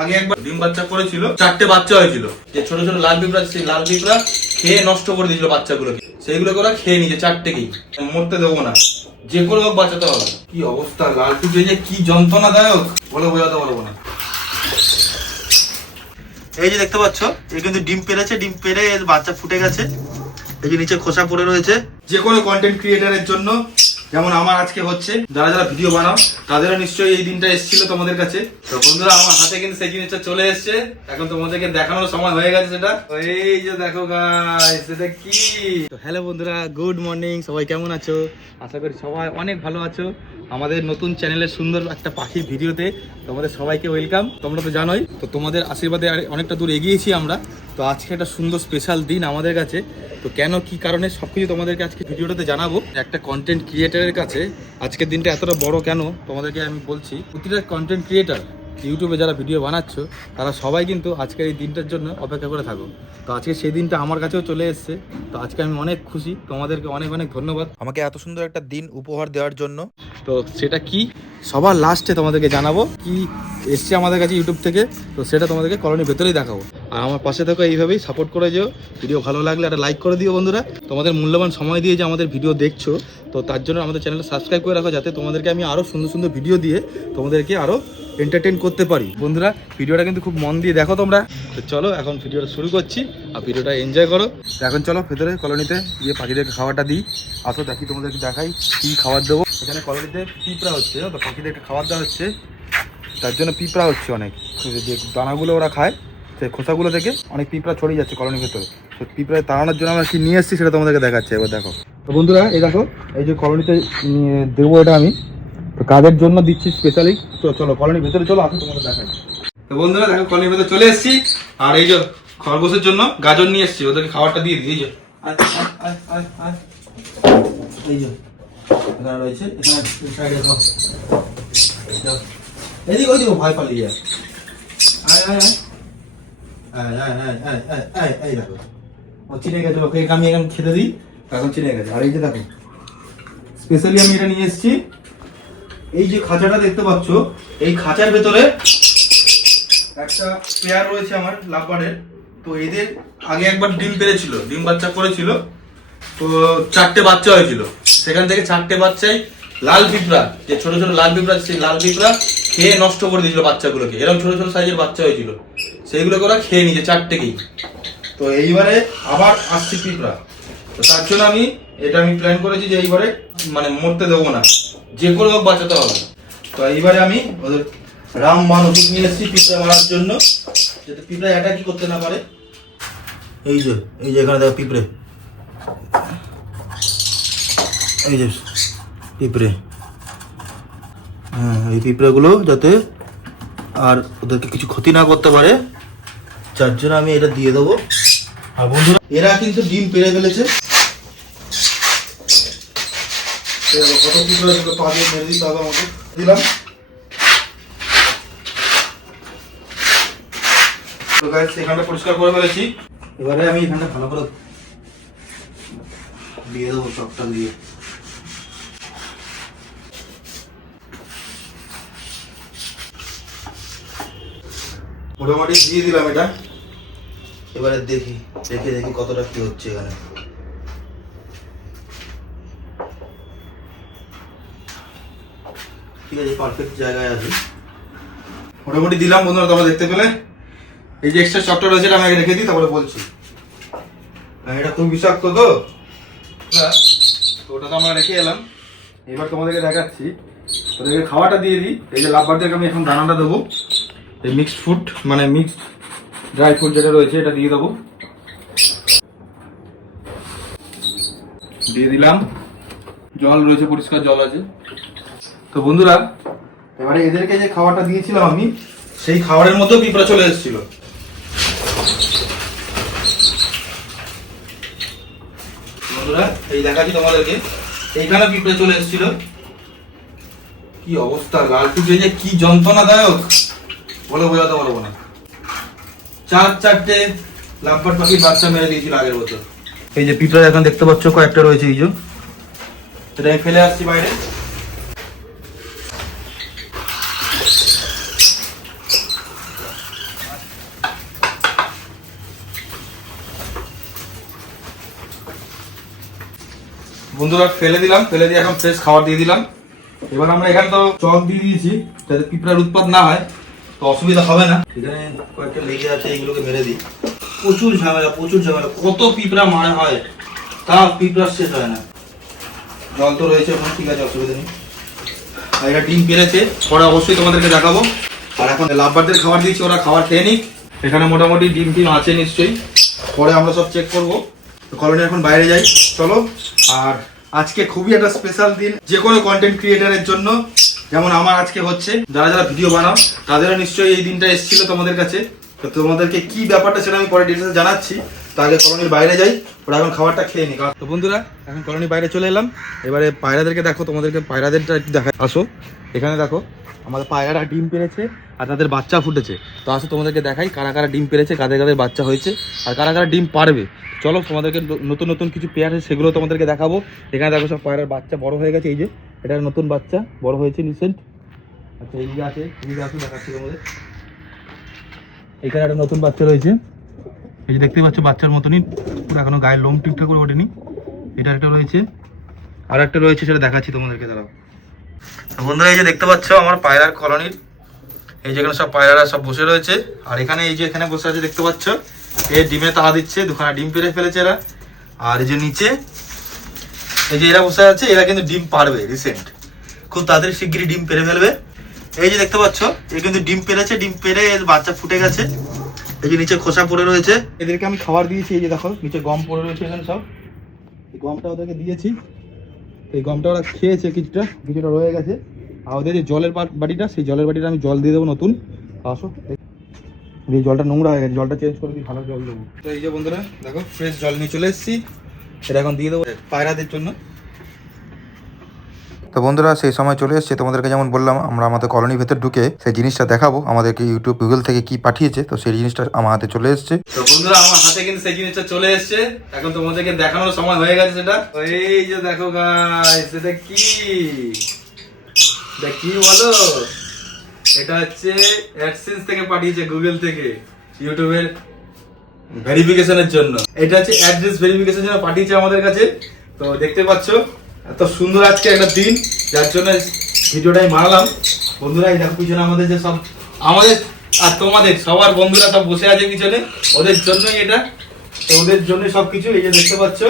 আগে একবার ডিম বাচ্চা করেছিল চারটে বাচ্চা হয়েছিল। যে ছোট ছোট লাল পিঁপড়া সেই লাল পিঁপড়া খেয়ে নষ্ট করে দিয়েছিল বাচ্চাগুলোকে। সেইগুলোকে ওরা খেয়ে নিয়েছে চারটেকেই। মরতে দেবো না। যে কোনো হোক বাঁচাতে হবে। কি অবস্থা? লাল পিঁপড়ে যে কি যন্ত্রণাদায়ক? বলে বোঝাতে পারব না। এই যে দেখতে পাচ্ছ এই কিন্তু ডিম পেরেছে ডিম পেরে বাচ্চা ফুটে গেছে। এই যে নিচে খোসা পড়ে রয়েছে। যে কোনো কন্টেন্ট ক্রিয়েটারের জন্য যেমন আমার আজকে হচ্ছে, যারা যারা ভিডিও বানাও, তাদেরও নিশ্চয়ই এই দিনটা এসেছিল তোমাদের কাছে। তো বন্ধুরা, আমার হাতে কিন্তু সেই জিনিসটা চলে এসছে। এখন তোমাদেরকে দেখানোর সময় হয়ে গেছে সেটা। এই যে দেখো গাইস সেটা কি? হ্যালো বন্ধুরা গুড মর্নিং সবাই কেমন আছো? আশা করি সবাই অনেক ভালো আছো। আমাদের নতুন চ্যানেলের সুন্দর একটা পাখির ভিডিওতে তোমাদের সবাইকে ওয়েলকাম। তোমরা তো জানোই, তো তোমাদের আশীর্বাদে অনেকটা দূর এগিয়েছি আমরা। তো আজকে একটা সুন্দর স্পেশাল দিন আমাদের কাছে। তো কেন, কি কারণে সব কিছু তোমাদেরকে আজকে ভিডিওটাতে জানাব। একটা কন্টেন্ট ক্রিয়েটারের কাছে, আজকের দিনটা এতটা বড় কেন, তোমাদেরকে আমি বলছি, প্রতিটা কন্টেন্ট ক্রিয়েটার ইউটিউবে যারা ভিডিও বানাচ্ছ তারা সবাই কিন্তু আজকের এই দিনটার জন্য অপেক্ষা করে থাকো। তো আজকে সেই দিনটা আমার কাছেও চলে এসছে। তো আজকে আমি অনেক খুশি। তোমাদেরকে অনেক অনেক ধন্যবাদ। আমাকে এত সুন্দর একটা দিন উপহার দেওয়ার জন্য। তো সেটা কি? সবার লাস্টে তোমাদেরকে জানাব কি এসছে আমাদের কাছে ইউটিউব থেকে, তো সেটা তোমাদেরকে কলোনির ভেতরেই দেখাবো। আর আমার পাশে থাকো এইভাবেই সাপোর্ট করে যেও। ভিডিও ভালো লাগলে একটা লাইক করে দিও বন্ধুরা। তোমাদের মূল্যবান সময় দিয়ে যে আমাদের ভিডিও দেখছ, তো তার জন্য আমাদের চ্যানেলটা সাবস্ক্রাইব করে রাখো, যাতে তোমাদেরকে আমি আরও সুন্দর সুন্দর ভিডিও দিয়ে তোমাদেরকে আরও এন্টারটেন করতে পারি। বন্ধুরা ভিডিওটা কিন্তু খুব মন দিয়ে দেখো তোমরা। তো চলো এখন ভিডিওটা শুরু করছি, আর ভিডিওটা এনজয় করো। এখন চলো ভেতরে কলোনিতে গিয়ে পাখিদেরকে খাবারটা দিই। আসো দেখি তোমাদেরকে দেখাই কী খাবার দেবো। এখানে কলোনিতে পিঁপড়া হচ্ছে, তো পাখিদেরকে খাবার দেওয়া হচ্ছে। তার জন্য পিঁপড়া হচ্ছে অনেক। যে দানাগুলো ওরা খায় সেই খোসাগুলো থেকে অনেক পিঁপড়া ছড়িয়ে যাচ্ছে কলোনির ভেতরে। তো পিঁপড়া তাড়ানোর জন্য আমরা কি নিয়ে এসেছি সেটা তোমাদেরকে দেখাচ্ছে এবার দেখো। তো বন্ধুরা, এই দেখো, এই যে কলোনিতে দেবো এটা আমি। তো কাদের জন্য দিচ্ছি স্পেশালি তো চলো, কলোনির ভেতরে চলো, আসো তোমাদের দেখাই। তো বন্ধুরা, দেখো, কলোনির ভেতরে চলে এসেছি। আর এই যে খরগোশের জন্য গাজর নিয়ে এসেছি, ওদেরকে খাবারটা দিয়ে দিই, এই যে। এই যে রয়েছে, এখানে সাইডে যাও যাও। এদিকে ভয় পালিয়ে যায় আয় আয় আয়। আয় আয় আয় ও চিনে গেছে, ওকে আমি এখন খেতে দিই। এখন চিনে গেছে। আর এই যে দেখো স্পেশালি আমি এটা নিয়ে এসেছি। এই যে খাঁচাটা দেখতে পাচ্ছ, এই খাঁচার ভেতরে একটা পেয়ার রয়েছে আমার লাভবার্ডের তো এদের আগে একবার ডিম পেরেছিল, ডিম বাচ্চা করেছিল। তো চারটে বাচ্চা হয়েছিল। সেখান থেকে চারটে বাচ্চাই লাল পিঁপড়া যে ছোট ছোট লাল পিঁপড়া সেই লাল পিঁপড়া খেয়ে নষ্ট করে দিয়েছিল বাচ্চাগুলোকে? এরকম ছোট ছোট সাইজের বাচ্চা হয়েছিল। সেইগুলোকে ওরা খেয়ে নিয়েছে চারটেকেই তো এইবারে আবার আসছে পিঁপড়া। তো তার জন্য আমি, এটা আমি প্ল্যান করেছি যে এইবারে মানে মরতে দেবো না। যে করে হোক বাঁচাতে হবে। তো এইবারে আমি ওদের রাম মান ওষুধ নিয়ে এসেছি পিঁপড়া মারার জন্য। যাতে পিঁপড়া অ্যাটাকই করতে না পারে। এই যে এই যে এখানে দেখো পিঁপড়ে। এই যে পিঁপড়ে। হ্যাঁ এই পিঁপড়েগুলো যাতে আর ওদেরকে কিছু ক্ষতি না করতে পারে। যার জন্য আমি এটা দিয়ে দেবো। আর বন্ধুরা, এরা কিন্তু ডিম পেড়ে ফেলেছে। কত আমাকে। দিলাম। তো পরিষ্কার করে ফেলেছি। এবারে আমি এখানটা ভালো করে দিয়ে দেবো চকটা দিয়ে। মোটামুটি দিয়ে দিলাম এটা। এবারে দেখি দেখে দেখি কতটা কি হচ্ছে এখানে। ঠিক আছে পারফেক্ট জায়গায় আছে। মোটামুটি দিলাম বন্ধুরা তোমরা দেখতে পেলে। এই যে এক্সট্রা চপটা রয়েছে এটা আমি আগে রেখে দিই তারপরে বলছি। হ্যাঁ, এটা খুব বিষাক্ত তো। তো ওটা তো আমরা রেখে এলাম। এবার তোমাদেরকে দেখাচ্ছি। ওদেরকে খাওয়াটা দিয়ে দিই। এই যে লাভবারদেরকে আমি এখন দানাটা দেবো। এই মিক্সড ফুড মানে মিক্সড ড্রাই ফ্রুট যেটা রয়েছে, এটা দিয়ে দেবো। দিয়ে দিলাম। জল রয়েছে, পরিষ্কার জল আছে। তো বন্ধুরা, এবারে এদেরকে যে খাবারটা দিয়েছিলাম আমি, সেই খাবারের মধ্যেও পিঁপড়া চলে এসেছিল। এই দেখাচ্ছি তোমাদেরকে। এইখানে পিঁপড়ে চলে এসেছিল। কি অবস্থা লাল যে কি যন্ত্রণাদায়ক। বলে বোঝাতে পারব না চার চারটে লাভবার পাখি বাচ্চা মেরে দিয়েছিল আগের বছর। এই যে পিঁপড়া এখন দেখতে পাচ্ছ কয়েকটা রয়েছে এই যে। ফেলে আসছি বাইরে। বন্ধুরা ফেলে দিলাম ফেলে দিয়ে এখন ফ্রেশ খাবার দিয়ে দিলাম। এবার আমরা এখানে তো চক দিয়ে দিয়েছি যাতে পিঁপড়ার উৎপাদ না হয়। তো অসুবিধা হবে না। এখানে কয়েকটা লেগে আছে এইগুলোকে মেরে দিই। প্রচুর ঝামেলা প্রচুর ঝামেলা। কত পিঁপড়া মারা হয়, তা পিঁপড়া শেষ হয় না। জল তো রয়েছে এখন, ঠিক আছে, অসুবিধা নেই। আর এটা ডিম পেরেছে, পরে অবশ্যই তোমাদেরকে দেখাবো। আর এখন লাভবারদের খাবার দিয়েছি ওরা খাবার খেয়ে নিক। এখানে মোটামুটি ডিম টিম আছে নিশ্চয়ই। পরে আমরা সব চেক করব। কলোনি এখন বাইরে যাই, চলো। আর আজকে খুবই একটা স্পেশাল দিন, যে কোনো কন্টেন্ট ক্রিয়েটারের জন্য। যেমন আমার আজকে হচ্ছে, যারা যারা ভিডিও বানাও, তাদেরও নিশ্চয়ই এই দিনটা এসেছিল তোমাদের কাছে। তো তোমাদেরকে কি ব্যাপারটা সেটা আমি পরে ডিটেলসে জানাচ্ছি। তো আগে কলোনির বাইরে যাই, ওরা এখন খাবারটা খেয়ে নিক। তো বন্ধুরা, এখন কলোনির বাইরে চলে এলাম। এবারে পায়রাদেরকে দেখো, তোমাদেরকে পায়রাদেরটা একটু দেখা আসো। এখানে দেখো, আমাদের পায়রারা ডিম পেরেছে আর তাদের বাচ্চা ফুটেছে। তো আসো তোমাদেরকে দেখাই কারা কারা ডিম পেরেছে, কাদের কাদের বাচ্চা হয়েছে আর কারা কারা ডিম পারবে। চলো, তোমাদেরকে নতুন নতুন কিছু পেয়ার আছে, সেগুলো তোমাদেরকে দেখাবো। এখানে দেখো সব পায়রার বাচ্চা বড় হয়ে গেছে, এই যে। এটা নতুন বাচ্চা, বড় হয়েছে রিসেন্ট আচ্ছা এই যে আছে, এই যে আসো দেখাচ্ছি তোমাদের। এখানে একটা নতুন বাচ্চা রয়েছে। এই যে দেখতে পাচ্ছ বাচ্চার মতনই, পুরো এখনও গায়ের লোম ঠিকঠাক করে ওঠেনি। এটা একটা রয়েছে। আর একটা রয়েছে, সেটা দেখাচ্ছি তোমাদেরকে, দাঁড়াও। বন্ধুরা, এই যে দেখতে পাচ্ছ আমার পায়রার কলোনির। এই যেখানে সব পায়রারা সব বসে রয়েছে। আর এখানে এই যে এখানে বসে আছে, দেখতে পাচ্ছ? এ ডিমে তাহা দিচ্ছে, দুখানা ডিম পেরে ফেলেছে এরা। আর এই যে নিচে, এই যে এরা বসে আছে, এরা কিন্তু ডিম পারবে রিসেন্ট খুব তাড়াতাড়ি শিগগিরই ডিম পেরে ফেলবে। এই যে দেখতে পাচ্ছ, এ কিন্তু ডিম পেরেছে, ডিম পেরে বাচ্চা ফুটে গেছে। এই যে নিচে খোসা পড়ে রয়েছে। এদেরকে আমি খাবার দিয়েছি, এই যে দেখো, নিচে গম পড়ে রয়েছে এখানে সব। এই গমটা ওদেরকে দিয়েছি। এই গমটা ওরা খেয়েছে কিছুটা কিছুটা রয়ে গেছে। আর ওদের যে জলের বাটিটা সেই জলের বাটিটা আমি জল দিয়ে দেবো নতুন। আসো এই জলটা নোংরা হয়ে গেছে জলটা চেঞ্জ করে দিই ভালো জল দেবো। তো এই যে বন্ধুরা দেখো ফ্রেশ জল নিয়ে চলে এসেছি। এটা এখন দিয়ে দেবো পায়রাদের জন্য। তো বন্ধুরা সেই সময় চলে এসেছে। তোমাদেরকে যেমন বললাম আমরা আমাদের কলোনির ভেতর ঢুকে সেই জিনিসটা দেখাবো। আমাদেরকে ইউটিউব গুগল থেকে কি পাঠিয়েছে তো সেই জিনিসটা আমার হাতে চলে এসেছে। তো বন্ধুরা আমার হাতে কিন্তু সেই জিনিসটা চলে এসেছে। এখন তোমাদেরকে দেখানোর সময় হয়ে গেছে সেটা। এই যে দেখো গাইস এটা কি? এটা কি বলো? এটা হচ্ছে অ্যাডসেন্স থেকে পাঠিয়েছে গুগল থেকে ইউটিউবের ভেরিফিকেশনের জন্য। এটা হচ্ছে অ্যাড্রেস ভেরিফিকেশনের জন্য পাঠিয়েছে আমাদের কাছে। তো দেখতে পাচ্ছ, এত সুন্দর আজকে একটা দিন, যার জন্য ভিডিওটাই বানালাম বন্ধুরা, এই দেখো পিছনে আমাদের যে সব আমাদের আর তোমাদের, সবার বন্ধুরা সব বসে আছে পিছনে। ওদের জন্যই এটা। তো ওদের জন্যই সব কিছু, এই যে দেখতে পাচ্ছ।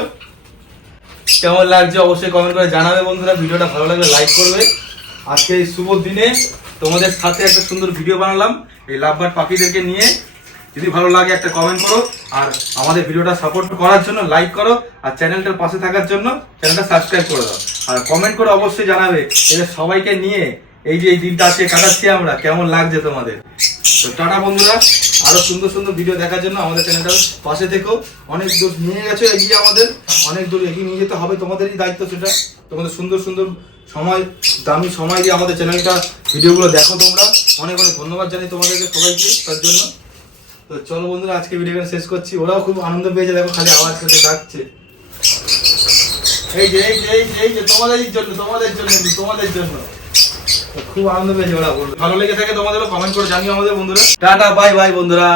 কেমন লাগছে অবশ্যই কমেন্ট করে জানাবে বন্ধুরা। ভিডিওটা ভালো লাগলে লাইক করবে। আজকে এই শুভ দিনে তোমাদের সাথে একটা সুন্দর ভিডিও বানালাম। এই লাভবার্ড পাখিদেরকে নিয়ে। যদি ভালো লাগে একটা কমেন্ট করো, আর আমাদের ভিডিওটা সাপোর্ট করার জন্য লাইক করো, আর চ্যানেলটার পাশে থাকার জন্য চ্যানেলটা সাবস্ক্রাইব করে দাও। আর কমেন্ট করে অবশ্যই জানাবে এদের সবাইকে নিয়ে এই যে এই দিনটা আজকে কাটাচ্ছি আমরা, কেমন লাগছে তোমাদের। তো টাটা বন্ধুরা, আরও সুন্দর সুন্দর ভিডিও দেখার জন্য আমাদের চ্যানেলটার পাশে থেকেও অনেক দূর নিয়ে গেছো, এগিয়ে আমাদের। অনেক দূর এগিয়ে নিয়ে যেতে হবে, তোমাদেরই দায়িত্ব সেটা। তোমাদের সুন্দর সুন্দর সময়, দামি সময় দিয়ে আমাদের চ্যানেলটা, ভিডিওগুলো দেখো তোমরা। অনেক অনেক ধন্যবাদ জানাই তোমাদেরকে সবাইকে তার জন্য। তো চলো বন্ধুরা, আজকে ভিডিওটা শেষ করছি। ওরাও খুব আনন্দ পেয়েছে, দেখো খালি আওয়াজ করতে ডাকছে। এই যে এই যে এই যে এই যে তোমাদেরই জন্য, তোমাদের জন্য তোমাদের জন্য। খুব আনন্দ পেয়েছে ওরা। ভালো লেগে থাকে তোমাদেরও কমেন্ট করে জানিও আমাদের বন্ধুরা। টাটা বাই বাই বন্ধুরা।